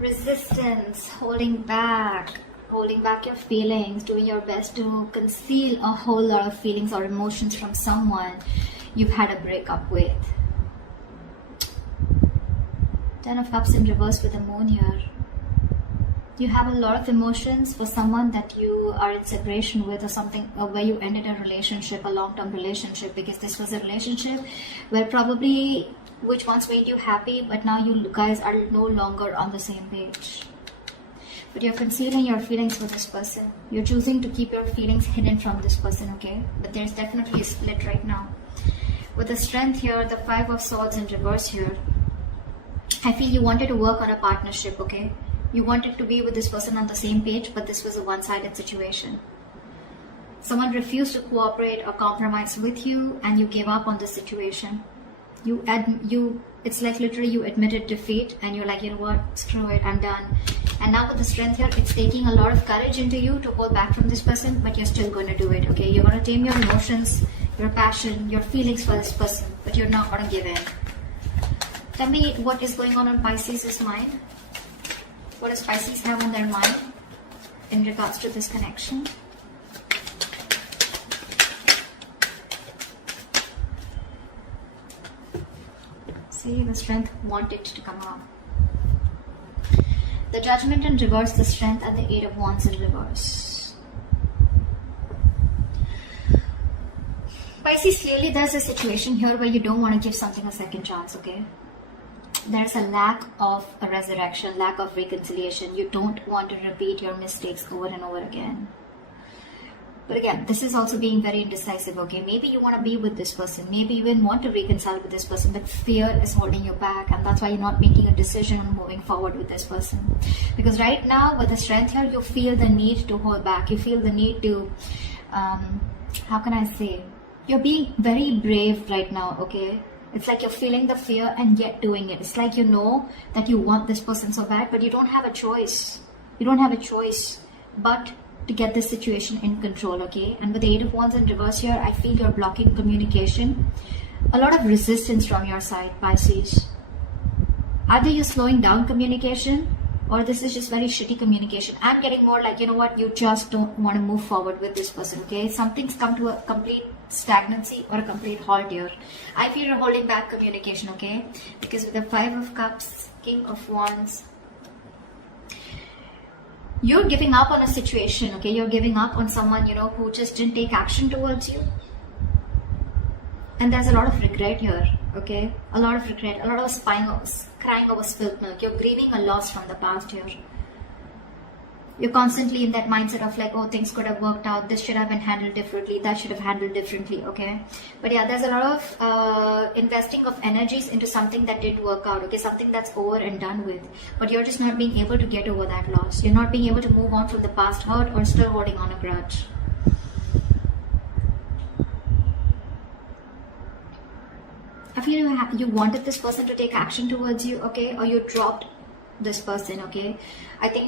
Resistance, holding back your feelings, doing your best to conceal a whole lot of feelings or emotions from someone you've had a breakup with. Ten of Cups in reverse with the Moon here. You have a lot of emotions for someone that you are in separation with, or something, or where you ended a relationship, a long-term relationship, because this was a relationship where probably which once made you happy, but now you guys are no longer on the same page. But you're concealing your feelings for this person. You're choosing to keep your feelings hidden from this person, okay? But there's definitely a split right now. With the Strength here, the Five of Swords in reverse here, I feel you wanted to work on a partnership, okay? You wanted to be with this person on the same page, but this was a one-sided situation. Someone refused to cooperate or compromise with you, and you gave up on the situation. It's like literally you admitted defeat, and you're like, you know what, screw it, I'm done. And now with the Strength here, it's taking a lot of courage into you to hold back from this person, but you're still going to do it, okay? You're going to tame your emotions, your passion, your feelings for this person, but you're not going to give in. Tell me what is going on Pisces' mind. What does Pisces have on their mind in regards to this connection? See, the Strength wanted to come out. The Judgment in reverse, the Strength, and the Eight of Wands in reverse. Pisces, clearly there's a situation here where you don't want to give something a second chance, okay? There's a lack of a resurrection, lack of reconciliation. You don't want to repeat your mistakes over and over again. But again, this is also being very indecisive, okay? Maybe you want to be with this person. Maybe you even want to reconcile with this person, but fear is holding you back, and that's why you're not making a decision on moving forward with this person. Because right now, with the Strength here, you feel the need to hold back. You feel the need to, how can I say? You're being very brave right now, okay? It's like you're feeling the fear and yet doing it. It's like you know that you want this person so bad, but you don't have a choice. You don't have a choice but to get this situation in control, okay? And with the Eight of Wands in reverse here, I feel you're blocking communication. A lot of resistance from your side, Pisces. Either you're slowing down communication, or this is just very shitty communication. I'm getting more like, you know what, you just don't want to move forward with this person, okay? Something's come to a complete stagnancy or a complete halt here. I feel you're holding back communication, okay? Because with the Five of Cups, King of Wands, you're giving up on a situation, okay? You're giving up on someone, you know, who just didn't take action towards you. And there's a lot of regret here, okay? A lot of regret, a lot of crying over spilled milk. You're grieving a loss from the past here. You're constantly in that mindset of like, oh, things could have worked out. This should have been handled differently. That should have handled differently, okay? But yeah, there's a lot of investing of energies into something that didn't work out, okay? Something that's over and done with. But you're just not being able to get over that loss. You're not being able to move on from the past hurt, or still holding on a grudge. I feel you wanted this person to take action towards you, okay? Or you dropped this person, okay? I think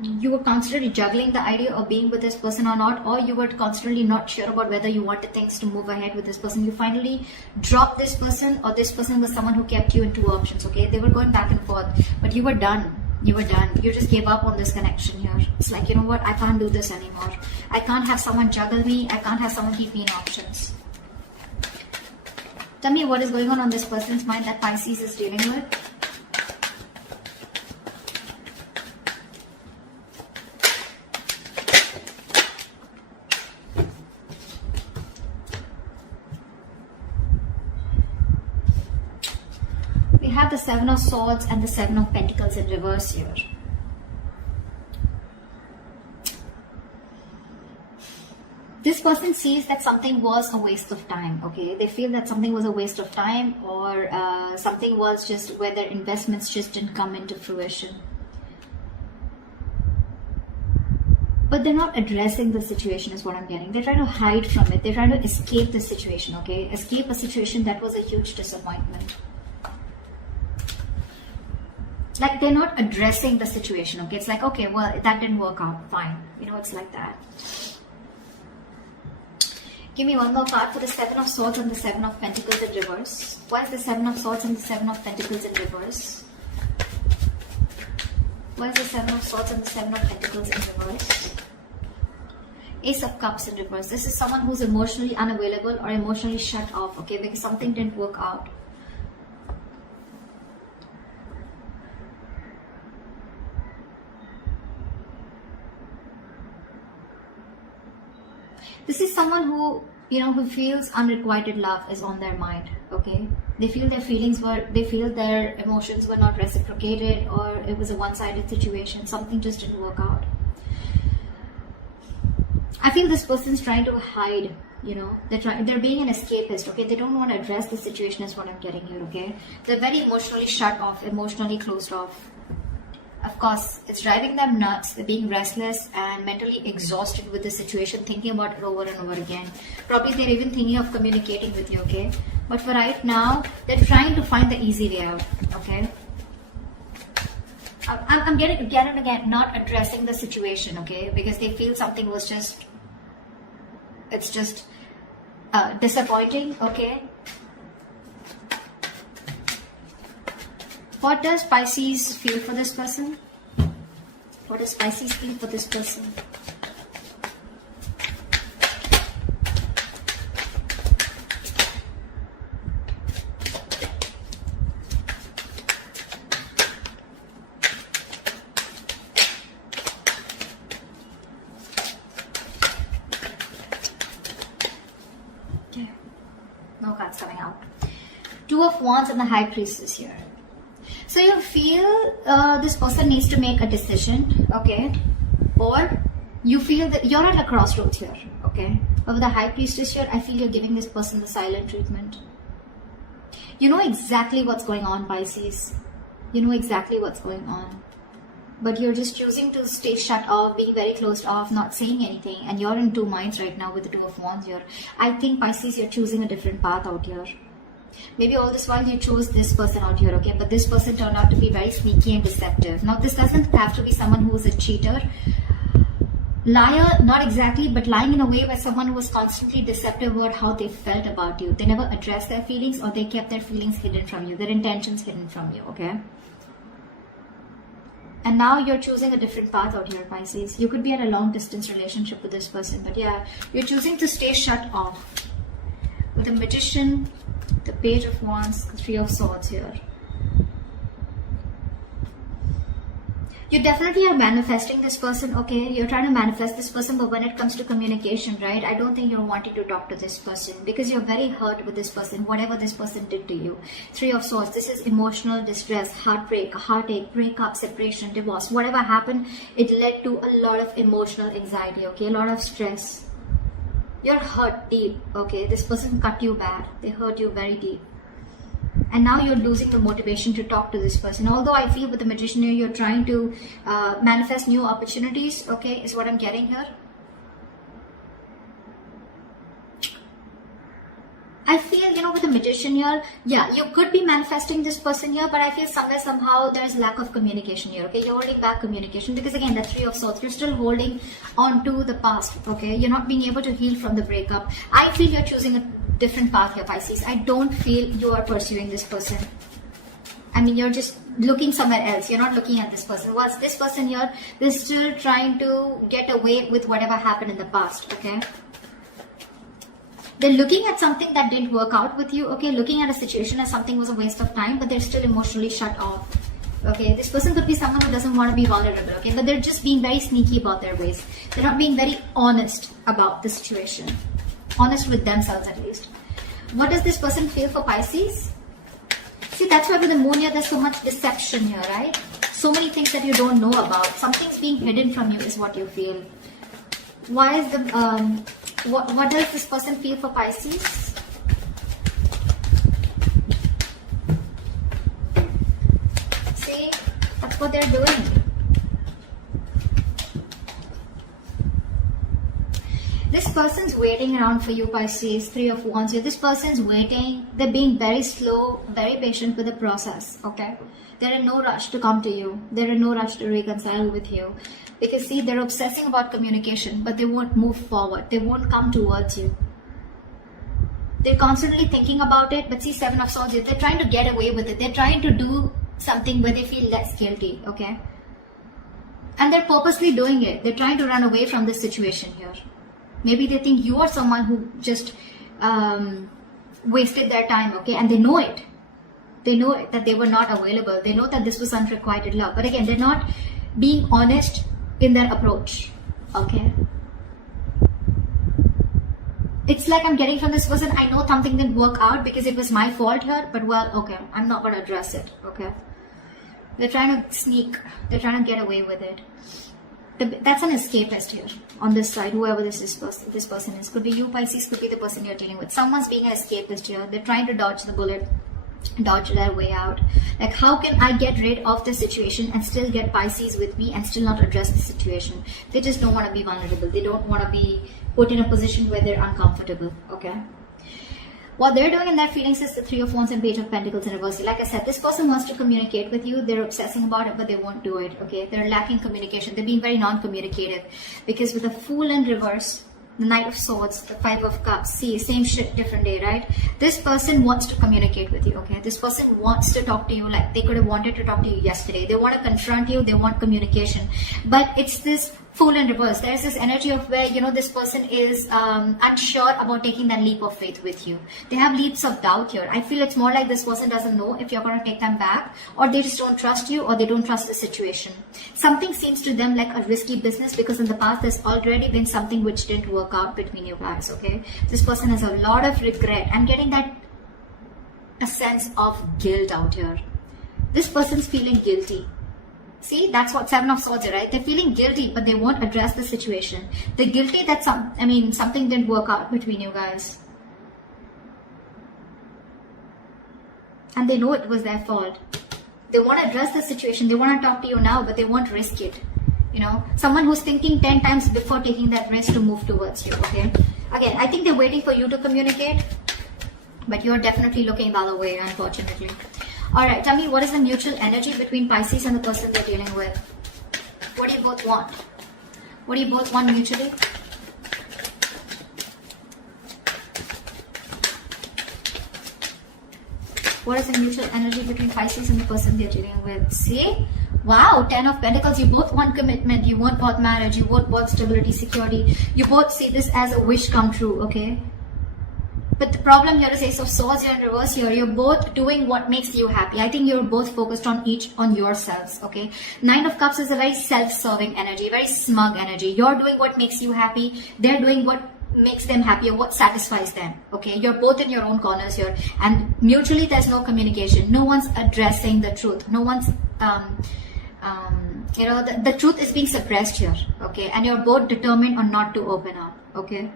you were constantly juggling the idea of being with this person or not, or you were constantly not sure about whether you wanted things to move ahead with this person. You finally dropped this person, or this person was someone who kept you in two options, okay? They were going back and forth, but you were done. You were done. You just gave up on this connection here. It's like, you know what? I can't do this anymore. I can't have someone juggle me. I can't have someone keep me in options. Tell me what is going on this person's mind that Pisces is dealing with. We have the Seven of Swords and the Seven of Pentacles in reverse here. This person sees that something was a waste of time, okay? They feel that something was a waste of time, or something was just where their investments just didn't come into fruition. But they're not addressing the situation is what I'm getting. They're trying to hide from it. They're trying to escape the situation, okay? Escape a situation that was a huge disappointment. Like they're not addressing the situation, okay? It's like, okay, well, that didn't work out, fine. You know, it's like that. Give me one more card for the Seven of Swords and the Seven of Pentacles in reverse. Why is the Seven of Swords and the Seven of Pentacles in reverse? Why is the Seven of Swords and the Seven of Pentacles in reverse? Ace of Cups in reverse. This is someone who's emotionally unavailable or emotionally shut off, okay, because something didn't work out. This is someone who, who feels unrequited love is on their mind, okay? They feel they feel their emotions were not reciprocated, or it was a one-sided situation. Something just didn't work out. I feel this person's trying to hide, they're being an escapist, okay? They don't want to address the situation is what I'm getting here, okay? They're very emotionally shut off, emotionally closed off. Of course, it's driving them nuts. They're being restless and mentally exhausted with the situation, thinking about it over and over again. Probably they're even thinking of communicating with you, okay? But for right now, they're trying to find the easy way out, okay? I'm getting again and again not addressing the situation, okay? Because they feel something was just, it's just disappointing, okay? What does Pisces feel for this person? What does Pisces feel for this person? Okay. No cards coming out. Two of Wands and the High Priestess here. So you feel this person needs to make a decision, okay? Or you feel that you're at a crossroads here, okay? But with the High Priestess here, I feel you're giving this person the silent treatment. You know exactly what's going on, Pisces. You know exactly what's going on. But you're just choosing to stay shut off, being very closed off, not saying anything. And you're in two minds right now with the Two of Wands here. I think, Pisces, you're choosing a different path out here. Maybe all this while you chose this person out here, okay? But this person turned out to be very sneaky and deceptive. Now, this doesn't have to be someone who is a cheater. Liar, not exactly, but lying in a way where someone who was constantly deceptive about how they felt about you. They never addressed their feelings, or they kept their feelings hidden from you, their intentions hidden from you, okay? And now you're choosing a different path out here, Pisces. You could be in a long distance relationship with this person, but yeah, you're choosing to stay shut off. With the Magician, the Page of Wands, the Three of Swords here. You definitely are manifesting this person, okay? You're trying to manifest this person, but when it comes to communication, right? I don't think you're wanting to talk to this person because you're very hurt with this person, whatever this person did to you. Three of Swords, this is emotional distress, heartbreak, heartache, breakup, separation, divorce. Whatever happened, it led to a lot of emotional anxiety, okay? A lot of stress. You're hurt deep, okay? This person cut you bad. They hurt you very deep. And now you're losing the motivation to talk to this person. Although I feel with the Magician here, you're trying to manifest new opportunities, okay, is what I'm getting here. I feel, with the Magician here, yeah, you could be manifesting this person here, but I feel somewhere, somehow, there's lack of communication here, okay? You're holding back communication because, again, the Three of Swords, you're still holding on to the past, okay? You're not being able to heal from the breakup. I feel you're choosing a different path here, Pisces. I don't feel you are pursuing this person. I mean, you're just looking somewhere else. You're not looking at this person. What's this person here? They're still trying to get away with whatever happened in the past, okay? They're looking at something that didn't work out with you, okay? Looking at a situation as something was a waste of time, but they're still emotionally shut off, okay? This person could be someone who doesn't want to be vulnerable, okay? But they're just being very sneaky about their ways. They're not being very honest about the situation. Honest with themselves, at least. What does this person feel for Pisces? See, that's why with the Moon here, there's so much deception here, right? So many things that you don't know about. Something's being hidden from you is what you feel. Why is the... What does this person feel for Pisces? See, that's what they're doing. This person's waiting around for you, Pisces. Three of Wands here. This person's waiting. They're being very slow, very patient with the process, okay? They're in no rush to come to you. They're in no rush to reconcile with you. Because, see, they're obsessing about communication, but they won't move forward. They won't come towards you. They're constantly thinking about it, but see, Seven of Swords, they're trying to get away with it. They're trying to do something where they feel less guilty, okay? And they're purposely doing it. They're trying to run away from this situation here. Maybe they think you are someone who just wasted their time, okay? And they know it. They know it, that they were not available. They know that this was unrequited love. But again, they're not being honest in their approach, okay? It's like I'm getting from this person, I know something didn't work out because it was my fault here, but well, okay, I'm not going to address it, okay? They're trying to sneak. They're trying to get away with it. That's an escapist here on this side, whoever this person is. Could be you, Pisces, could be the person you're dealing with. Someone's being an escapist here. They're trying to dodge the bullet, dodge their way out. Like, how can I get rid of the situation and still get Pisces with me and still not address the situation? They just don't want to be vulnerable. They don't want to be put in a position where they're uncomfortable, okay? What they're doing in their feelings is the Three of Wands and Page of Pentacles in reverse. Like I said, this person wants to communicate with you. They're obsessing about it, but they won't do it, okay? They're lacking communication. They're being very non-communicative. Because with the Fool in reverse, the Knight of Swords, the Five of Cups, see, same shit, different day, right? This person wants to communicate with you, okay? This person wants to talk to you like they could have wanted to talk to you yesterday. They want to confront you. They want communication. But it's this Fool in reverse. There's this energy of where, you know, this person is unsure about taking that leap of faith with you. They have leaps of doubt here. I feel it's more like this person doesn't know if you're going to take them back, or they just don't trust you, or they don't trust the situation. Something seems to them like a risky business because in the past there's already been something which didn't work out between you guys, okay? This person has a lot of regret. I'm getting that a sense of guilt out here. This person's feeling guilty. See, that's what Seven of Swords is, right? They're feeling guilty, but they won't address the situation. They're guilty that something didn't work out between you guys. And they know it was their fault. They want to address the situation. They want to talk to you now, but they won't risk it. You know, someone who's thinking 10 times before taking that risk to move towards you, okay? Again, I think they're waiting for you to communicate, but you're definitely looking the other way, unfortunately. Alright, tell me, what is the mutual energy between Pisces and the person they're dealing with? What do you both want? What do you both want mutually? What is the mutual energy between Pisces and the person they're dealing with? See? Wow, 10 of Pentacles. You both want commitment. You both want marriage. You both want stability, security. You both see this as a wish come true, okay? But the problem here is Ace of Swords here in reverse here. You're both doing what makes you happy. I think you're both focused on yourselves, okay? Nine of Cups is a very self-serving energy, very smug energy. You're doing what makes you happy. They're doing what makes them happy or what satisfies them, okay? You're both in your own corners here. And mutually, there's no communication. No one's addressing the truth. No one's, you know, the truth is being suppressed here, okay? And you're both determined on not to open up, okay?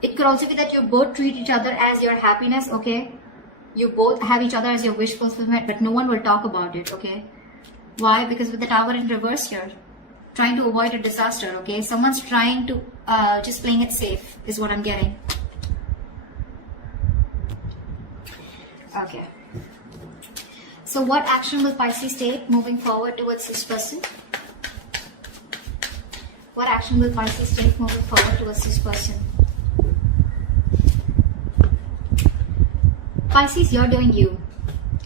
It could also be that you both treat each other as your happiness, okay? You both have each other as your wish fulfillment, but no one will talk about it, okay? Why? Because with the Tower in reverse here, trying to avoid a disaster, okay? Someone's trying to, just playing it safe is what I'm getting. Okay. So what action will Pisces take moving forward towards this person? What action will Pisces take moving forward towards this person? Pisces, you're doing you.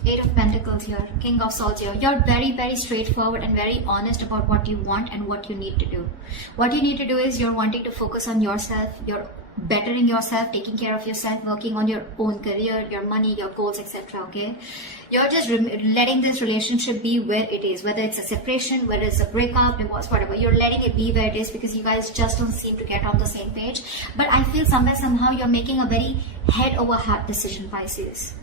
Eight of Pentacles here, King of Swords here. You're very, very straightforward and very honest about what you want and what you need to do. What you need to do is you're wanting to focus on yourself. You're bettering yourself, taking care of yourself, working on your own career, your money, your goals, etc. Okay? You're just letting this relationship be where it is, whether it's a separation, whether it's a breakup, divorce, whatever. You're letting it be where it is because you guys just don't seem to get on the same page. But I feel somewhere, somehow, you're making a very head over heart decision, Pisces.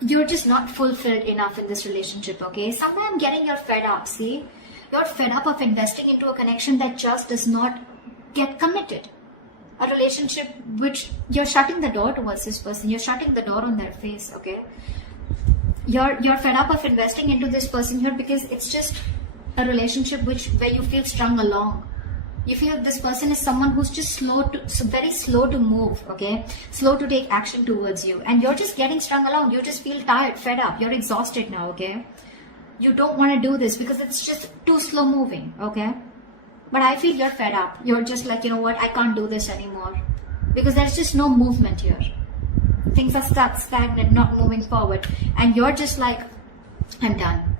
You're just not fulfilled enough in this relationship, okay? Somewhere I'm getting you're fed up, see? You're fed up of investing into a connection that just does not get committed. A relationship which you're shutting the door towards this person. You're shutting the door on their face, okay? You're fed up of investing into this person here because it's just a relationship where you feel strung along. You feel this person is someone who's just very slow to move, okay? Slow to take action towards you. And you're just getting strung along. You just feel tired, fed up. You're exhausted now, okay? You don't want to do this because it's just too slow moving, okay? But I feel you're fed up. You're just like, you know what? I can't do this anymore. Because there's just no movement here. Things are stuck, stagnant, not moving forward. And you're just like, I'm done.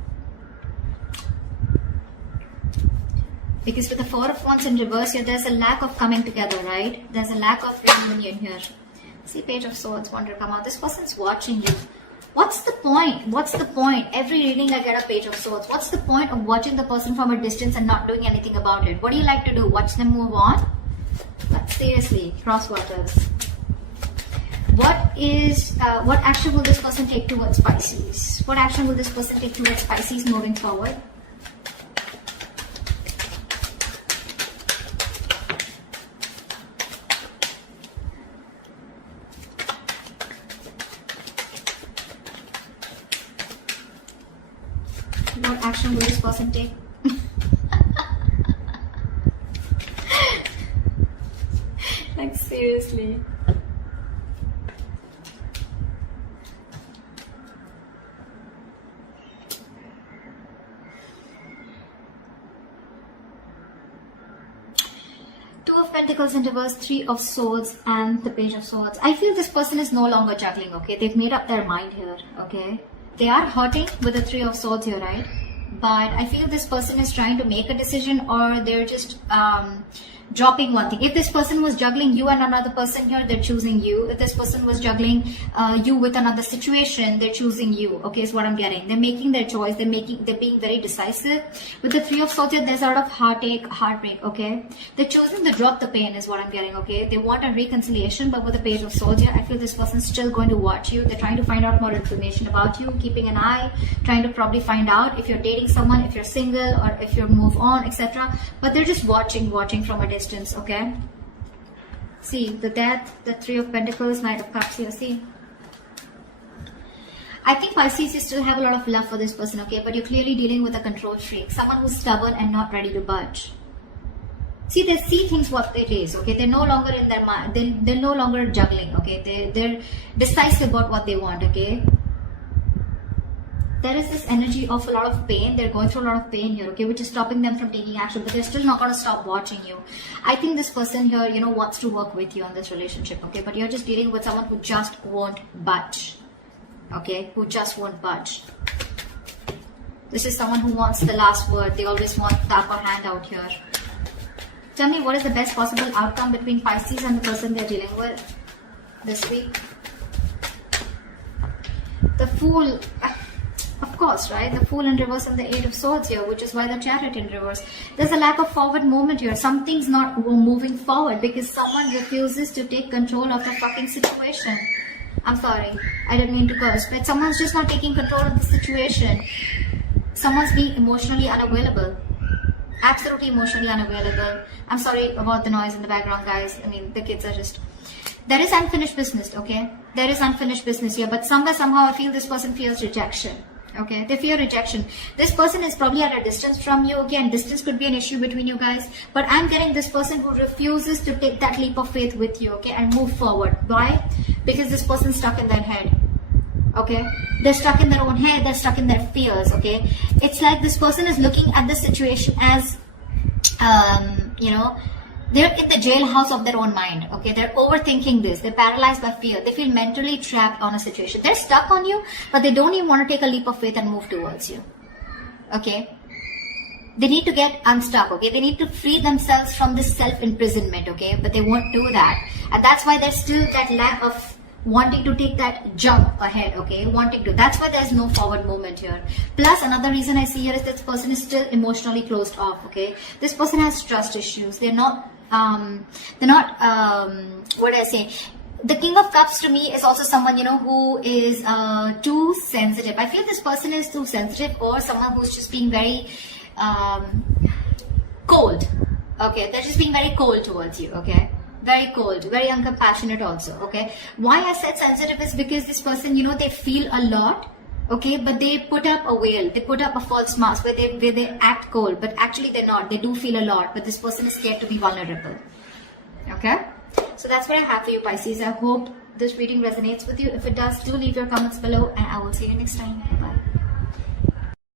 Because with the Four of Wands in reverse here, there's a lack of coming together, right? There's a lack of reunion here. See, Page of Swords want to come out. This person's watching you. What's the point? What's the point? Every reading I get a Page of Swords. What's the point of watching the person from a distance and not doing anything about it? What do you like to do? Watch them move on? But seriously, cross waters. What action will this person take towards Pisces? What action will this person take towards Pisces moving forward? What action will this person take? Like, seriously. Two of Pentacles in reverse, Three of Swords, and the Page of Swords. I feel this person is no longer juggling, okay? They've made up their mind here, okay? They are hurting with the Three of Swords here, right? But I feel this person is trying to make a decision, or they're just dropping one thing. If this person was juggling you and another person here, they're choosing you. If this person was juggling you with another situation, they're choosing you. Okay, is what I'm getting. They're making their choice. They're being very decisive. With the Three of Swords here, there's a lot of heartache, heartbreak. Okay, they're choosing to drop the pain, is what I'm getting. Okay, they want a reconciliation, but with the Page of Swords here, I feel this person's still going to watch you. They're trying to find out more information about you, keeping an eye, trying to probably find out if you're dating someone, if you're single, or if you're move on, etc. But they're just watching from a distance. Okay, see the Death, the Three of Pentacles, Knight of Cups here. See, I think Pisces, you still have a lot of love for this person, okay, but you're clearly dealing with a control freak, someone who's stubborn and not ready to budge. See, they see things what it is, okay? They're no longer in their mind, they're no longer juggling, okay? They're decisive about what they want, okay? There is this energy of a lot of pain. They're going through a lot of pain here, okay, which is stopping them from taking action, but they're still not going to stop watching you. I think this person here, you know, wants to work with you on this relationship, okay, but you're just dealing with someone who just won't budge, okay, who just won't budge. This is someone who wants the last word. They always want the upper hand out here. Tell me, what is the best possible outcome between Pisces and the person they're dealing with this week? The Fool. Of course, right? The Fool in reverse and the Eight of Swords here, which is why the Chariot in reverse. There's a lack of forward movement here. Something's not moving forward because someone refuses to take control of the fucking situation. I'm sorry, I didn't mean to curse, but someone's just not taking control of the situation. Someone's being emotionally unavailable. Absolutely emotionally unavailable. I'm sorry about the noise in the background, guys. I mean, the kids are just... There is unfinished business, okay? There is unfinished business here, but somehow I feel this person feels rejection. Okay, they fear rejection. This person is probably at a distance from you. Again, distance could be an issue between you guys, but I'm getting this person who refuses to take that leap of faith with you, okay, and move forward. Why? Because this person's stuck in their head. Okay, they're stuck in their own head. They're stuck in their fears. Okay, it's like this person is looking at the situation as, you know, they're in the jailhouse of their own mind, okay? They're overthinking this. They're paralyzed by fear. They feel mentally trapped on a situation. They're stuck on you, but they don't even want to take a leap of faith and move towards you, okay? They need to get unstuck, okay? They need to free themselves from this self-imprisonment, okay? But they won't do that. And that's why there's still that lack of wanting to take that jump ahead, okay? Wanting to. That's why there's no forward movement here. Plus, another reason I see here is this person is still emotionally closed off, okay? This person has trust issues. They're not, what do I say? The King of Cups to me is also someone, you know, who is too sensitive. I feel this person is too sensitive, or someone who's just being very cold, okay? They're just being very cold towards you, okay? Very cold, very uncompassionate also, okay? Why I said sensitive is because this person, you know, they feel a lot, okay, but they put up a veil, they put up a false mask where they act cold, but actually they're not. They do feel a lot, but this person is scared to be vulnerable, okay? So that's what I have for you, Pisces. I hope this reading resonates with you. If it does, do leave your comments below, and I will see you next time.